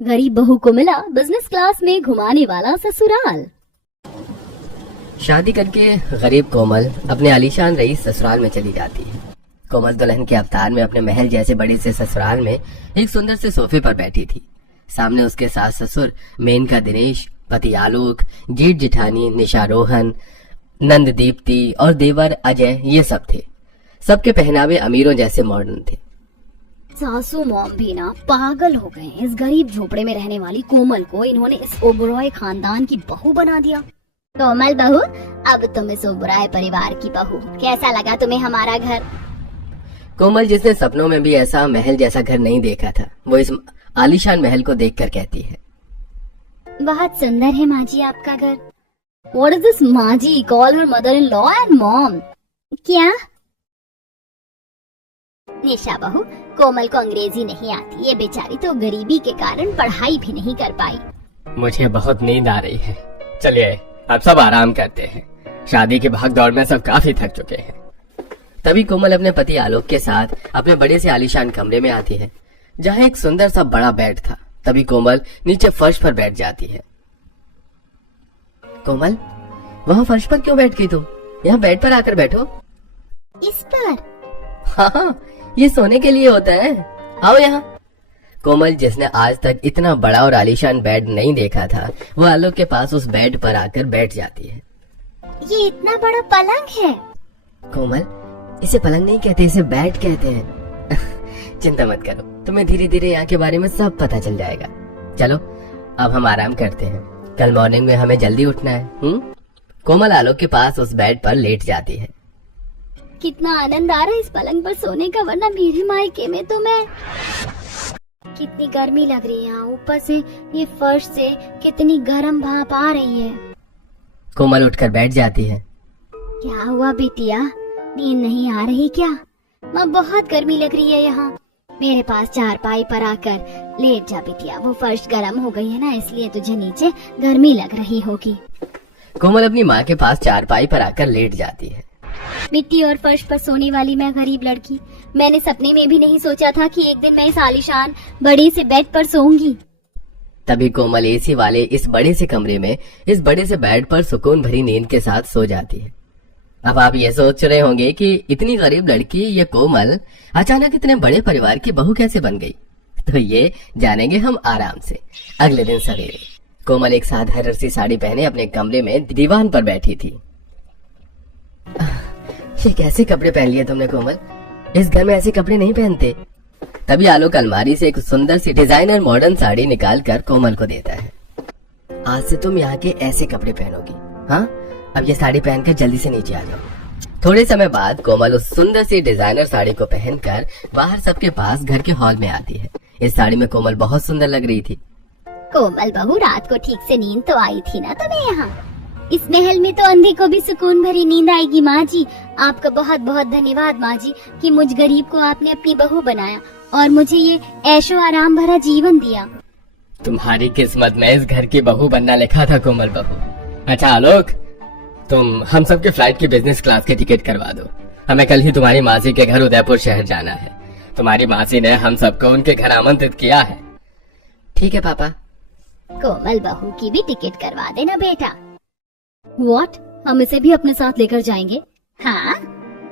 गरीब बहू को मिला बिजनेस क्लास में घुमाने वाला ससुराल। शादी करके गरीब कोमल अपने आलीशान रईस ससुराल में चली जाती है। कोमल दुल्हन के अवतार में अपने महल जैसे बड़े से ससुराल में एक सुंदर से सोफे पर बैठी थी। सामने उसके सास ससुर मेनका दिनेश, पति आलोक, जेठ जिठानी निशा रोहन, नंद दीप्ति और देवर अजय ये सब थे। सबके पहनावे अमीरों जैसे मॉडर्न थे। सासू मॉम भी ना पागल हो गए। इस गरीब झोपड़े में रहने वाली कोमल को इन्होंने इस ओबरॉय खानदान की बहू बना दिया। कोमल बहू, अब तुम इस ओबरॉय परिवार की बहू, कैसा लगा तुम्हें हमारा घर? कोमल, जिसने सपनों में भी ऐसा महल जैसा घर नहीं देखा था, वो इस आलीशान महल को देखकर कहती है, बहुत सुंदर है माँ जी आपका घर। What is this माँ जी? Call her mother-in-law and mom। क्या? निशा बहू, कोमल को अंग्रेजी नहीं आती। ये बेचारी तो गरीबी के कारण पढ़ाई भी नहीं कर पाई। मुझे बहुत नींद आ रही है, चलिए अब सब आराम करते हैं। शादी की भाग दौड़ में सब काफी थक चुके हैं। तभी कोमल अपने पति आलोक के साथ अपने बड़े से आलीशान कमरे में आती है, जहाँ एक सुंदर सा बड़ा बेड था। तभी कोमल नीचे फर्श पर बैठ जाती है। कोमल, वहाँ फर्श पर क्यों बैठ गई तुम? यहाँ बेड पर आकर बैठो। इस पर? हाँ, ये सोने के लिए होता है, आओ यहाँ। कोमल, जिसने आज तक इतना बड़ा और आलीशान बेड नहीं देखा था, वो आलोक के पास उस बेड पर आकर बैठ जाती है। ये इतना बड़ा पलंग है। कोमल, इसे पलंग नहीं कहते, इसे बेड कहते हैं। चिंता मत करो, तुम्हें धीरे धीरे यहाँ के बारे में सब पता चल जाएगा। चलो अब हम आराम करते हैं, कल मॉर्निंग में हमें जल्दी उठना है। कोमल आलोक के पास उस बेड पर लेट जाती है। कितना आनंद आ रहा है इस पलंग पर सोने का, वरना मेरे मायके में तो मैं। कितनी गर्मी लग रही है यहाँ, ऊपर से ये फर्श से कितनी गर्म भाप आ रही है। कोमल उठकर बैठ जाती है। क्या हुआ बिटिया, नींद नहीं आ रही क्या? माँ, बहुत गर्मी लग रही है यहाँ। मेरे पास चारपाई पर आकर लेट जा बिटिया। वो फर्श गर्म हो गई है ना, इसलिए तुझे नीचे गर्मी लग रही होगी। कोमल अपनी माँ के पास चारपाई पर आकर लेट जाती है। मिट्टी और फर्श पर सोने वाली मैं गरीब लड़की, मैंने सपने में भी नहीं सोचा था कि एक दिन मैं इस आलीशान बड़े से बेड पर सोऊंगी। तभी कोमल एसी वाले इस बड़े से कमरे में इस बड़े से बेड पर सुकून भरी नींद के साथ सो जाती है। अब आप ये सोच रहे होंगे कि इतनी गरीब लड़की ये कोमल अचानक इतने बड़े परिवार की बहू कैसे बन गई, तो ये जानेंगे हम आराम से। अगले दिन सवेरे कोमल एक साधारण सी साड़ी पहने अपने कमरे में दीवान पर बैठी थी। ये कैसे कपड़े पहन लिए तुमने कोमल? इस घर में ऐसे कपड़े नहीं पहनते। तभी आलोक अलमारी से एक सुंदर सी डिजाइनर मॉडर्न साड़ी निकाल कर कोमल को देता है। आज से तुम यहाँ के ऐसे कपड़े पहनोगी। हाँ, अब ये साड़ी पहनकर जल्दी से नीचे आ जाओ। थोड़े समय बाद कोमल उस सुंदर सी डिजाइनर साड़ी को पहनकर बाहर सबके पास घर के हॉल में आती है। इस साड़ी में कोमल बहुत सुंदर लग रही थी। कोमल बहू, रात को ठीक से नींद तो आई थी ना तुम्हें? यहाँ इस महल में तो अंधे को भी सुकून भरी नींद आएगी। माँ जी, आपका बहुत बहुत धन्यवाद माँ जी कि मुझ गरीब को आपने अपनी बहू बनाया और मुझे ये ऐशो आराम भरा जीवन दिया। तुम्हारी किस्मत में इस घर की बहू बनना लिखा था कोमल बहू। अच्छा आलोक, तुम हम सबके फ्लाइट की बिजनेस क्लास की टिकट करवा दो। हमें कल ही तुम्हारी मासी के घर उदयपुर शहर जाना है। तुम्हारी मासी ने हम सबको उनके घर आमंत्रित किया है। ठीक है पापा। कोमल बहू की भी टिकट करवा देना बेटा। व्हाट? हम इसे भी अपने साथ लेकर जाएंगे? हाँ,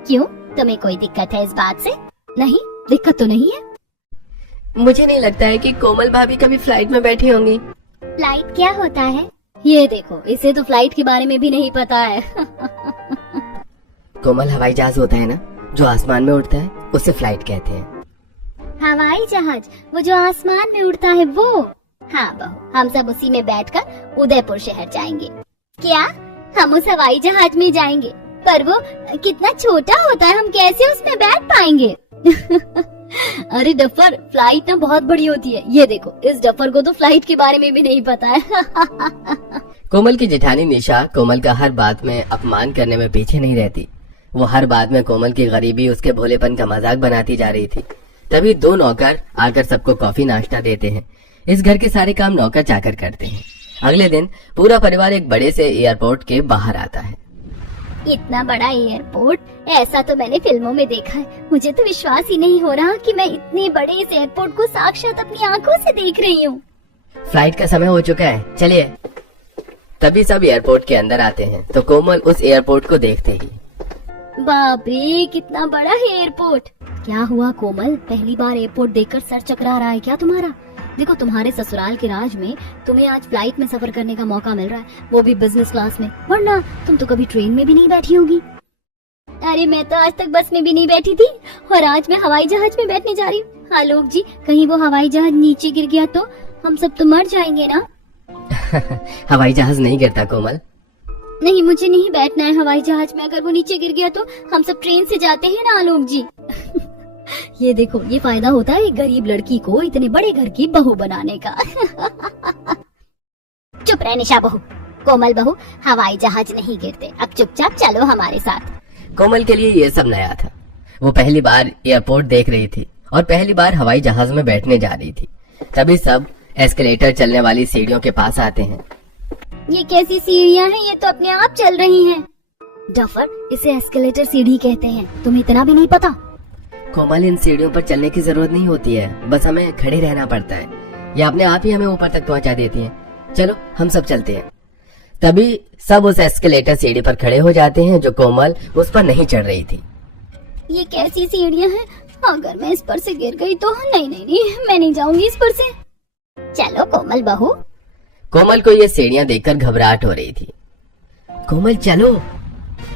क्यों, तुम्हें कोई दिक्कत है इस बात से? नहीं, दिक्कत तो नहीं है। मुझे नहीं लगता है कि कोमल भाभी कभी फ्लाइट में बैठी होंगी। फ्लाइट क्या होता है? ये देखो, इसे तो फ्लाइट के बारे में भी नहीं पता है। कोमल, हवाई जहाज होता है ना जो आसमान में उड़ता है, उसे फ्लाइट कहते हैं। हवाई जहाज, वो जो आसमान में उड़ता है वो? हाँ बहू, हम सब उसी में बैठकर उदयपुर शहर जाएंगे। क्या? हम उस हवाई जहाज में जाएंगे? पर वो कितना छोटा होता है, हम कैसे उसमें बैठ पाएंगे? अरे डफर, फ्लाइट ना बहुत बड़ी होती है। ये देखो, इस डफर को तो फ्लाइट के बारे में भी नहीं पता है। कोमल की जेठानी निशा कोमल का हर बात में अपमान करने में पीछे नहीं रहती। वो हर बात में कोमल की गरीबी, उसके भोलेपन का मजाक बनाती जा रही थी। तभी दो नौकर आकर सबको कॉफी नाश्ता देते हैं। इस घर के सारे काम नौकर चाकर करते हैं। अगले दिन पूरा परिवार एक बड़े से एयरपोर्ट के बाहर आता है। इतना बड़ा एयरपोर्ट, ऐसा तो मैंने फिल्मों में देखा है। मुझे तो विश्वास ही नहीं हो रहा कि मैं इतने बड़े इस एयरपोर्ट को साक्षात अपनी आंखों से देख रही हूँ। फ्लाइट का समय हो चुका है, चलिए। तभी सब एयरपोर्ट के अंदर आते हैं तो कोमल उस एयरपोर्ट को देखते ही, बाप रे, कितना बड़ा है एयरपोर्ट। क्या हुआ कोमल, पहली बार एयरपोर्ट देखकर सर चकरा रहा है क्या तुम्हारा? देखो, तुम्हारे ससुराल के राज में तुम्हें आज फ्लाइट में सफर करने का मौका मिल रहा है, वो भी बिजनेस क्लास में, वरना तुम तो कभी ट्रेन में भी नहीं बैठी होगी। अरे मैं तो आज तक बस में भी नहीं बैठी थी, और आज मैं हवाई जहाज में बैठने जा रही हूँ। आलोक जी, कहीं वो हवाई जहाज नीचे गिर गया तो हम सब तो मर जाएंगे ना। हवाई जहाज नहीं गिरता कोमल। नहीं, मुझे नहीं बैठना है हवाई जहाज में। अगर वो नीचे गिर गया तो हम सब ट्रेन से जाते हैं ना आलोक जी। ये देखो, ये फायदा होता है एक गरीब लड़की को इतने बड़े घर की बहू बनाने का। चुप रह निशा बहू। कोमल बहू, हवाई जहाज नहीं गिरते, अब चुपचाप चलो हमारे साथ। कोमल के लिए ये सब नया था। वो पहली बार एयरपोर्ट देख रही थी और पहली बार हवाई जहाज में बैठने जा रही थी। तभी सब एस्केलेटर चलने वाली सीढ़ियों के पास आते हैं। ये कैसी सीढ़ियाँ हैं? ये तो अपने आप चल रही हैं। डफर, इसे एस्केलेटर सीढ़ी कहते हैं, तुम्हें इतना भी नहीं पता? कोमल, इन सीढ़ियों पर चलने की जरूरत नहीं होती है, बस हमें खड़े रहना पड़ता है। ये अपने आप ही हमें ऊपर तक पहुंचा देती हैं। चलो हम सब चलते हैं। तभी सब उस एस्केलेटर सीढ़ी पर खड़े हो जाते हैं जो कोमल उस पर नहीं चढ़ रही थी। ये कैसी सीढ़ियाँ हैं? अगर मैं इस पर से गिर गई तो? नहीं नहीं नहीं, मैं नहीं जाऊंगी इस पर से। चलो कोमल बहू। कोमल को ये सीढ़ियाँ देखकर घबराहट हो रही थी। कोमल चलो।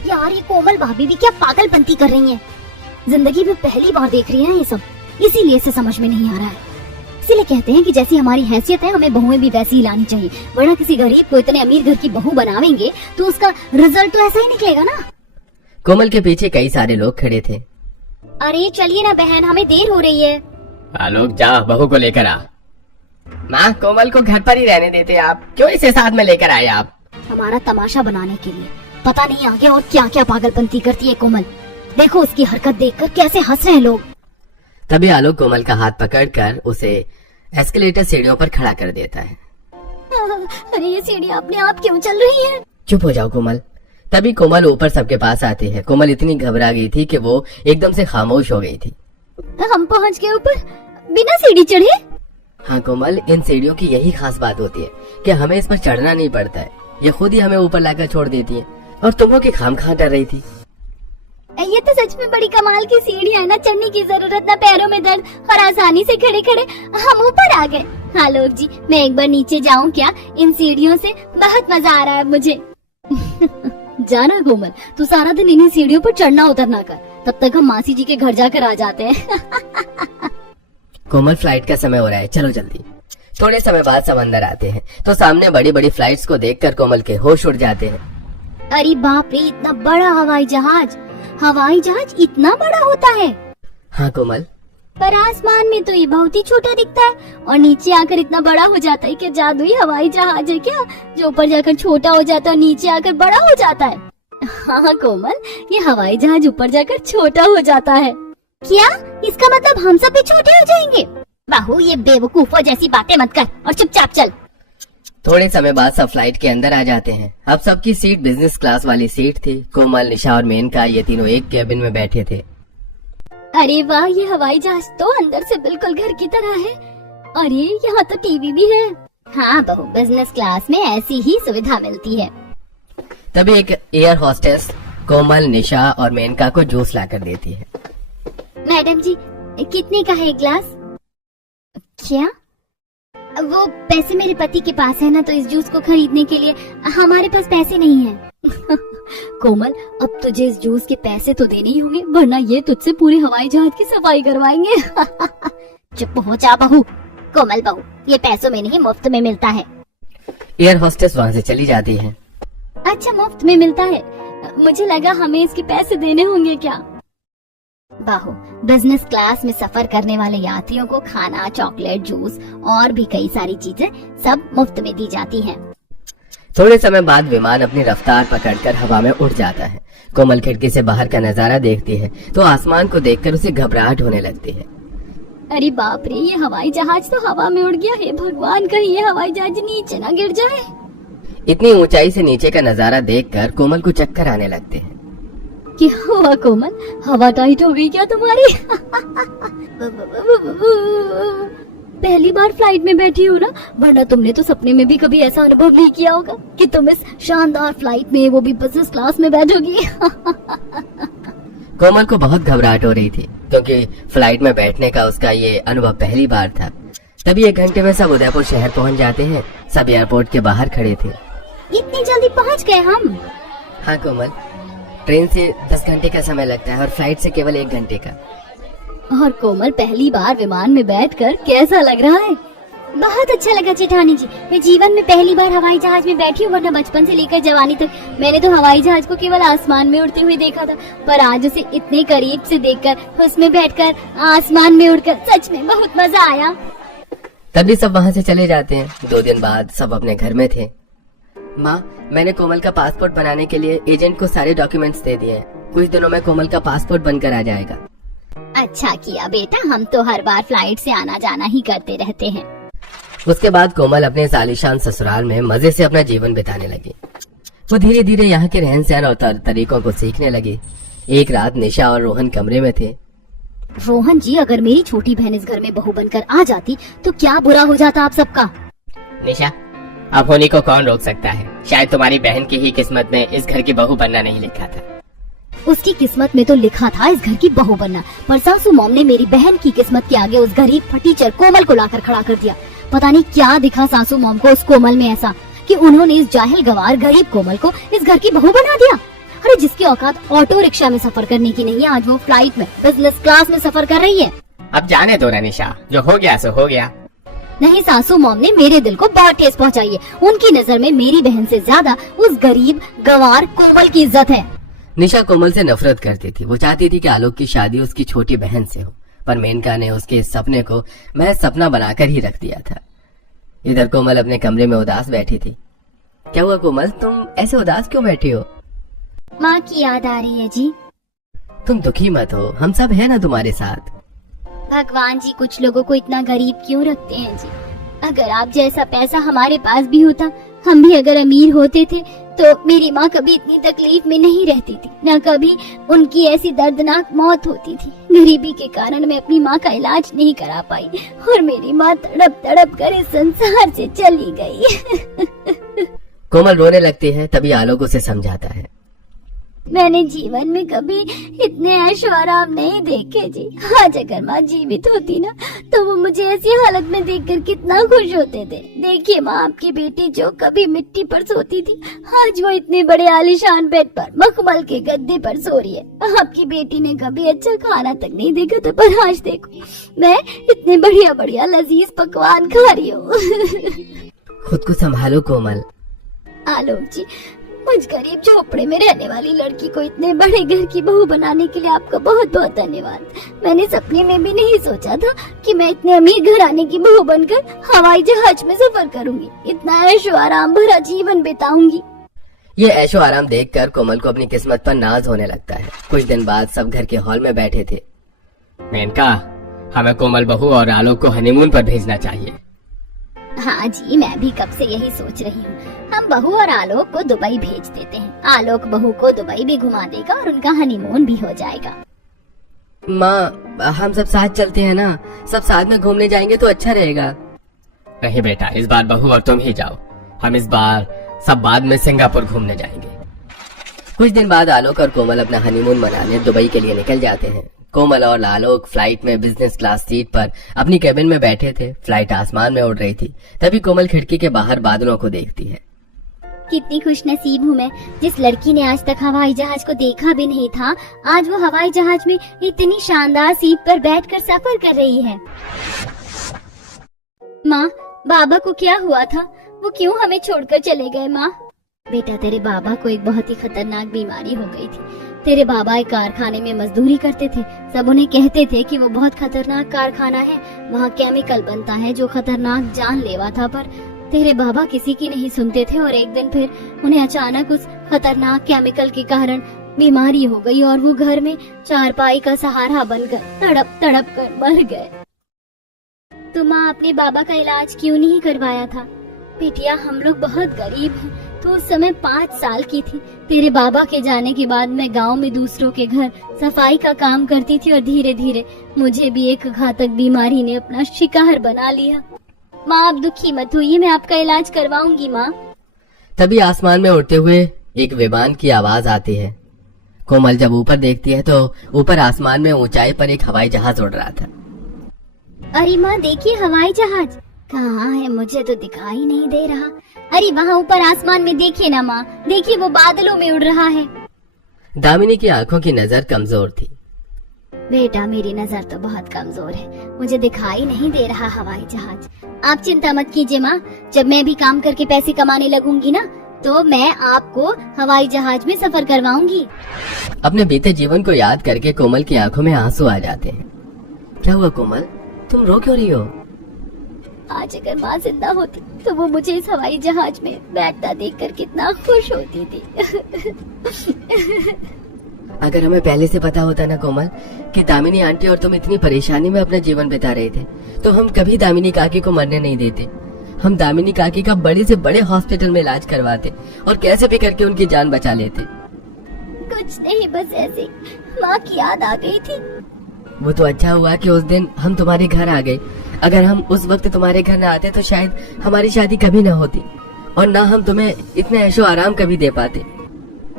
यार, ये कोमल भाभी भी क्या पागलपंती कर रही हैं? जिंदगी में पहली बार देख रही है ये सब, इसीलिए इसे समझ में नहीं आ रहा है। इसीलिए कहते हैं कि जैसी हमारी हैसियत है, हमें बहुएं भी वैसी ही लानी चाहिए, वरना किसी गरीब को इतने अमीर घर की बहू बनावेंगे तो उसका रिजल्ट तो ऐसा ही निकलेगा ना। कोमल के पीछे कई सारे लोग खड़े थे। अरे चलिए ना बहन, हमें देर हो रही है। आलोक, जा बहू को लेकर आ। माँ, कोमल को घर पर ही रहने देते आप, क्यों इसे साथ में लेकर आए आप? हमारा तमाशा बनाने के लिए। पता नहीं आगे और क्या क्या पागलपंती करती है कोमल। देखो उसकी हरकत देखकर कैसे हंस रहे हैं लोग। तभी आलोक कोमल का हाथ पकड़कर उसे एस्केलेटर सीढ़ियों पर खड़ा कर देता है। अरे ये सीढ़ियाँ अपने आप क्यों चल रही है? चुप हो जाओ कोमल। तभी कोमल ऊपर सबके पास आती है। कोमल इतनी घबरा गई थी कि वो एकदम से खामोश हो गई थी। हम पहुँच गए ऊपर बिना सीढ़ी चढ़े। हाँ कोमल, इन सीढ़ियों की यही खास बात होती है कि हमें इस पर चढ़ना नहीं पड़ता है, ये खुद ही हमें ऊपर लाकर छोड़ देती है। और तुम लोग की खामखा डर रही थी। ये तो सच में बड़ी कमाल की सीढ़ी है ना, चढ़ने की जरूरत ना, पैरों में दर्द, और आसानी से खड़े खड़े हम ऊपर आ गए। हाँ लोग जी, मैं एक बार नीचे जाऊं क्या? इन सीढ़ियों से बहुत मजा आ रहा है मुझे। जाना कोमल, तू सारा दिन इन्हीं सीढ़ियों पर चढ़ना उतरना कर, तब तक हम मासी जी के घर जाकर आ जाते हैं। कोमल, फ्लाइट का समय हो रहा है, चलो जल्दी। थोड़े समय बाद सब अंदर आते हैं तो सामने बड़ी बड़ी फ्लाइट्स को देखकर कोमल के होश उड़ जाते हैं। अरे बाप रे, इतना बड़ा हवाई जहाज! हवाई जहाज इतना बड़ा होता है? हाँ कोमल। पर आसमान में तो ये बहुत ही छोटा दिखता है, और नीचे आकर इतना बड़ा हो जाता है। क्या जादुई हवाई जहाज है क्या, जो ऊपर जाकर छोटा हो जाता है और नीचे आकर बड़ा हो जाता है? हाँ कोमल, ये हवाई जहाज ऊपर जाकर छोटा हो जाता है। क्या इसका मतलब हम सब भी छोटे हो जाएंगे? बहू, ये बेवकूफों जैसी बातें मत कर और चुपचाप चल। थोड़े समय बाद सब फ्लाइट के अंदर आ जाते हैं। अब सबकी सीट बिजनेस क्लास वाली सीट थी। कोमल, निशा और मेनका ये तीनों एक केबिन में बैठे थे। अरे वाह, ये हवाई जहाज तो अंदर से बिल्कुल घर की तरह है। अरे यहाँ तो टीवी भी है। हाँ बहू, बिजनेस क्लास में ऐसी ही सुविधा मिलती है। तभी एक एयर होस्टेस कोमल, निशा और मेनका को जूस लाकर देती है। मैडम जी, कितने का है एक ग्लास? क्या? वो पैसे मेरे पति के पास है ना, तो इस जूस को खरीदने के लिए हमारे पास पैसे नहीं है। कोमल, अब तुझे इस जूस के पैसे तो देने ही होंगे, वरना ये तुझसे पूरे हवाई जहाज की सफाई करवाएंगे। चुप हो जा बहू। कोमल बहू, ये पैसों में नहीं, मुफ्त में मिलता है। एयर होस्टेस वहाँ से चली जाती है। अच्छा, मुफ्त में मिलता है? मुझे लगा हमें इसके पैसे देने होंगे क्या। बाहु, बिजनेस क्लास में सफर करने वाले यात्रियों को खाना, चॉकलेट, जूस और भी कई सारी चीजें सब मुफ्त में दी जाती हैं। थोड़े समय बाद विमान अपनी रफ्तार पकड़कर हवा में उड़ जाता है। कोमल खिड़की से बाहर का नजारा देखती है तो आसमान को देखकर उसे घबराहट होने लगती है। अरे बाप रे, ये हवाई जहाज तो हवा में उड़ गया है। भगवान, कहीं ये हवाई जहाज नीचे ना गिर जाए। इतनी ऊंचाई से नीचे का नजारा देखकर कोमल को चक्कर आने लगते हैं। क्या हुआ कोमल, हवा टाइट हो गई क्या तुम्हारी? पहली बार फ्लाइट में बैठी हो ना, वरना तुमने तो सपने में भी कभी ऐसा अनुभव नहीं किया होगा कि तुम इस शानदार फ्लाइट में, वो भी बिजनेस क्लास में बैठोगी। कोमल को बहुत घबराहट हो रही थी क्योंकि फ्लाइट में बैठने का उसका ये अनुभव पहली बार था। तभी 1 घंटे में सब उदयपुर शहर पहुंच जाते हैं। सब एयरपोर्ट के बाहर खड़े थे। इतनी जल्दी पहुंच गए हम? हाँ कोमल, ट्रेन से 10 घंटे का समय लगता है और फ्लाइट से केवल 1 घंटे का। और कोमल, पहली बार विमान में बैठकर कैसा लग रहा है? बहुत अच्छा लगा जेठानी जी। मैं जीवन में पहली बार हवाई जहाज में बैठी हूँ, वरना बचपन से लेकर जवानी तक मैंने तो हवाई जहाज को केवल आसमान में उड़ते हुए देखा था, पर आज उसे इतने करीब से देखकर, उसमें बैठकर, आसमान में उड़कर सच में बहुत मजा आया। तभी सब वहाँ से चले जाते हैं। 2 दिन बाद सब अपने घर में थे। माँ, मैंने कोमल का पासपोर्ट बनाने के लिए एजेंट को सारे डॉक्यूमेंट्स दे दिए हैं। कुछ दिनों में कोमल का पासपोर्ट बनकर आ जाएगा। अच्छा किया बेटा, हम तो हर बार फ्लाइट से आना जाना ही करते रहते हैं। उसके बाद कोमल अपने सालिशान ससुराल में मजे से अपना जीवन बिताने लगी। वो धीरे धीरे यहाँ के रहन सहन और तरीकों को सीखने लगी। एक रात निशा और रोहन कमरे में थे। रोहन जी, अगर मेरी छोटी बहन इस घर में बहू बनकर आ जाती तो क्या बुरा हो जाता आप सबका? निशा, अब होनी को कौन रोक सकता है? शायद तुम्हारी बहन की ही किस्मत में इस घर की बहू बनना नहीं लिखा था। उसकी किस्मत में तो लिखा था इस घर की बहू बनना, पर सासू मॉम ने मेरी बहन की किस्मत के आगे उस गरीब फटीचर कोमल को लाकर खड़ा कर दिया। पता नहीं क्या दिखा सासू मॉम को उस कोमल में ऐसा कि उन्होंने इस जाहिल गवार गरीब कोमल को इस घर की बहू बना दिया। अरे जिसकी औकात ऑटो रिक्शा में सफर करने की नहीं है, आज वो फ्लाइट में बिजनेस क्लास में सफर कर रही है। अब जाने दो ना निशा, जो हो गया सो हो गया। नहीं, सासू मॉम ने मेरे दिल को बहुत ठेस पहुंचाई है। उनकी नजर में मेरी बहन से ज्यादा उस गरीब गवार कोमल की इज्जत है। निशा कोमल से नफरत करती थी। वो चाहती थी कि आलोक की शादी उसकी छोटी बहन से हो, पर मेनका ने उसके इस सपने को महज सपना बनाकर ही रख दिया था। इधर कोमल अपने कमरे में उदास बैठी थी। क्या हुआ कोमल, तुम ऐसे उदास क्यों बैठी हो? माँ की याद आ रही है जी। तुम दुखी मत हो, हम सब है ना तुम्हारे साथ। भगवान जी कुछ लोगों को इतना गरीब क्यों रखते हैं जी? अगर आप जैसा पैसा हमारे पास भी होता, हम भी अगर अमीर होते थे, तो मेरी माँ कभी इतनी तकलीफ में नहीं रहती थी, न कभी उनकी ऐसी दर्दनाक मौत होती थी। गरीबी के कारण मैं अपनी माँ का इलाज नहीं करा पाई और मेरी माँ तड़प तड़प कर इस संसार से चली गई। कोमल रोने लगती है। तभी आलोक उसे समझाता है। मैंने जीवन में कभी इतने ऐशो आराम नहीं देखे जी। आज अगर माँ जीवित होती ना, तो वो मुझे ऐसी हालत में देखकर कितना खुश होते थे। देखिए माँ, आपकी बेटी जो कभी मिट्टी पर सोती थी, आज वो इतने बड़े आलीशान बेड पर मखमल के गद्दे पर सो रही है। आपकी बेटी ने कभी अच्छा खाना तक नहीं देखा था, पर आज देखो मैं इतने बढ़िया बढ़िया लजीज पकवान खा रही हूँ। खुद को संभालो कोमल। आलोक जी, मुझ गरीब झोपड़े में रहने वाली लड़की को इतने बड़े घर की बहू बनाने के लिए आपका बहुत बहुत धन्यवाद। मैंने सपने में भी नहीं सोचा था कि मैं इतने अमीर घराने की बहू बनकर हवाई जहाज में सफर करूंगी, इतना ऐशो आराम भरा जीवन बिताऊंगी। ये ऐशो आराम देखकर कोमल को अपनी किस्मत पर नाज होने लगता है। कुछ दिन बाद सब घर के हॉल में बैठे थे। मेनका, हमें कोमल बहू और आलोक को हनीमून पर भेजना चाहिए। हाँ जी, मैं भी कब से यही सोच रही हूँ। हम बहू और आलोक को दुबई भेज देते हैं। आलोक बहू को दुबई भी घुमा देगा और उनका हनीमून भी हो जाएगा। माँ, हम सब साथ चलते हैं ना, सब साथ में घूमने जाएंगे तो अच्छा रहेगा। नहीं बेटा, इस बार बहू और तुम ही जाओ। हम इस बार सब बाद में सिंगापुर घूमने जाएंगे। कुछ दिन बाद आलोक और कोमल अपना हनीमून मनाने दुबई के लिए निकल जाते हैं। कोमल और आलोक फ्लाइट में बिजनेस क्लास सीट पर अपनी केबिन में बैठे थे। फ्लाइट आसमान में उड़ रही थी। तभी कोमल खिड़की के बाहर बादलों को देखती है। कितनी खुश नसीब हूँ मैं, जिस लड़की ने आज तक हवाई जहाज को देखा भी नहीं था, आज वो हवाई जहाज में इतनी शानदार सीट पर बैठकर सफर कर रही है। माँ, बाबा को क्या हुआ था? वो क्यों हमें छोड़कर चले गए? माँ, बेटा, तेरे बाबा को एक बहुत ही खतरनाक बीमारी हो गई थी। तेरे बाबा एक कारखाने में मजदूरी करते थे। सब उन्हें कहते थे कि वो बहुत खतरनाक कारखाना है, वहाँ केमिकल बनता है जो खतरनाक जानलेवा था, पर तेरे बाबा किसी की नहीं सुनते थे और एक दिन फिर उन्हें अचानक उस खतरनाक केमिकल के कारण बीमारी हो गई और वो घर में चारपाई का सहारा बनकर तड़प तड़प कर मर गए। तो माँ, अपने बाबा का इलाज क्यों नहीं करवाया था? बेटिया, हम लोग बहुत गरीब हैं, तो उस समय 5 साल की थी। तेरे बाबा के जाने के बाद मैं गांव में दूसरों के घर सफाई का काम करती थी और धीरे धीरे मुझे भी एक घातक बीमारी ने अपना शिकार बना लिया। माँ आप दुखी मत होइए, मैं आपका इलाज करवाऊंगी माँ। तभी आसमान में उड़ते हुए एक विमान की आवाज आती है। कोमल जब ऊपर देखती है तो ऊपर आसमान में ऊंचाई पर एक हवाई जहाज उड़ रहा था। अरे माँ देखिए हवाई जहाज कहाँ है, मुझे तो दिखाई नहीं दे रहा। अरे वहाँ ऊपर आसमान में देखिए ना माँ, देखिए वो बादलों में उड़ रहा है। दामिनी की आंखों की नजर कमजोर थी। बेटा मेरी नजर तो बहुत कमजोर है, मुझे दिखाई नहीं दे रहा हवाई जहाज। आप चिंता मत कीजिए माँ, जब मैं भी काम करके पैसे कमाने लगूंगी ना तो मैं आपको हवाई जहाज में सफर करवाऊंगी। अपने बीते जीवन को याद करके कोमल की आंखों में आंसू आ जाते हैं। क्या हुआ कोमल, तुम रो क्यों रही हो? आज अगर माँ जिंदा होती तो वो मुझे इस हवाई जहाज में बैठता देखकर कितना खुश होती थी। अगर हमें पहले से पता होता ना कोमल कि दामिनी आंटी और तुम इतनी परेशानी में अपना जीवन बिता रहे थे तो हम कभी दामिनी काकी को मरने नहीं देते। हम दामिनी काकी का बड़े से बड़े हॉस्पिटल में इलाज करवाते और कैसे भी करके उनकी जान बचा लेते। कुछ नहीं, बस ऐसे माँ की याद आ गई थी। वो तो अच्छा हुआ कि उस दिन हम तुम्हारे घर आ गए। अगर हम उस वक्त तुम्हारे घर न आते तो शायद हमारी शादी कभी न होती और ना हम तुम्हें इतना ऐशो आराम कभी दे पाते।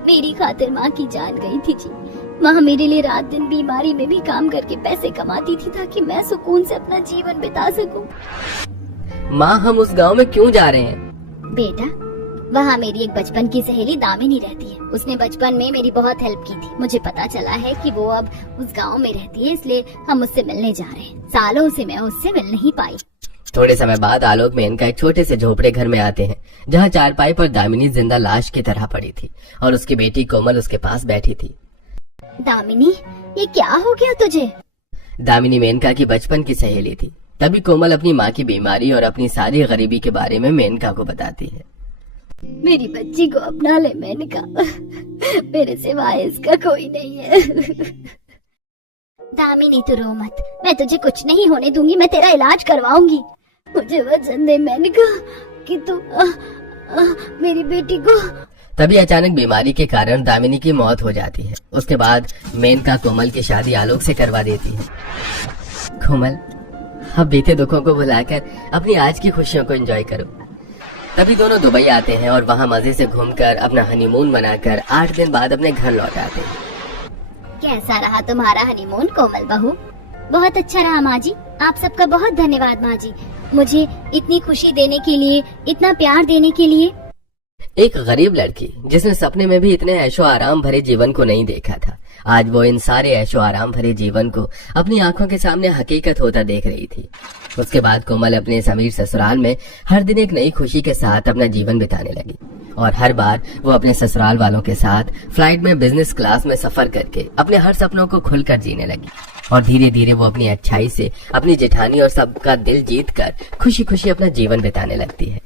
मेरी खातिर माँ की जान गई थी जी। माँ मेरे लिए रात दिन बीमारी में भी काम करके पैसे कमाती थी ताकि मैं सुकून से अपना जीवन बिता सकूं। माँ हम उस गांव में क्यों जा रहे हैं? बेटा वहाँ मेरी एक बचपन की सहेली दामिनी रहती है। उसने बचपन में मेरी बहुत हेल्प की थी। मुझे पता चला है कि वो अब उस गांव में रहती है, इसलिए हम उससे मिलने जा रहे हैं। सालों से मैं उससे मिल नहीं पाई। थोड़े समय बाद आलोक मेनका एक छोटे से झोपड़े घर में आते हैं जहाँ चारपाई पर दामिनी जिंदा लाश की तरह पड़ी थी और उसकी बेटी कोमल उसके पास बैठी थी। दामिनी ये क्या हो गया तुझे? दामिनी मेनका की बचपन की सहेली थी। तभी कोमल अपनी माँ की बीमारी और अपनी सारी गरीबी के बारे में मेनका को बताती है। मेरी बच्ची को अपना ले मेनका, मेरे सिवाय इसका कोई नहीं है। दामिनी तू रो मत, मैं तुझे कुछ नहीं होने दूंगी, मैं तेरा इलाज करवाऊंगी। मुझे वचन दे मेनका कि तू मेरी बेटी को। तभी अचानक बीमारी के कारण दामिनी की मौत हो जाती है। उसके बाद मेनका कोमल की शादी आलोक से करवा देती है। कोमल अब बीते दुखों को भुलाकर अपनी आज की खुशियों को एंजॉय करो। तभी दोनों दुबई आते हैं और वहाँ मजे से घूमकर अपना हनीमून मनाकर 8 दिन बाद अपने घर लौट आते हैं। कैसा रहा तुम्हारा हनीमून कोमल बहू? बहुत अच्छा रहा माँ जी, आप सबका बहुत धन्यवाद माँ जी, मुझे इतनी खुशी देने के लिए, इतना प्यार देने के लिए। एक गरीब लड़की जिसने सपने में भी इतने ऐशो आराम भरे जीवन को नहीं देखा था, आज वो इन सारे ऐशो आराम भरे जीवन को अपनी आंखों के सामने हकीकत होता देख रही थी। उसके बाद कोमल अपने समीर ससुराल में हर दिन एक नई खुशी के साथ अपना जीवन बिताने लगी और हर बार वो अपने ससुराल वालों के साथ फ्लाइट में बिजनेस क्लास में सफर करके अपने हर सपनों को खुलकर जीने लगी और धीरे धीरे वो अपनी अच्छाई से अपनी जेठानी और सबका दिल जीत कर खुशी खुशी अपना जीवन बिताने लगती है।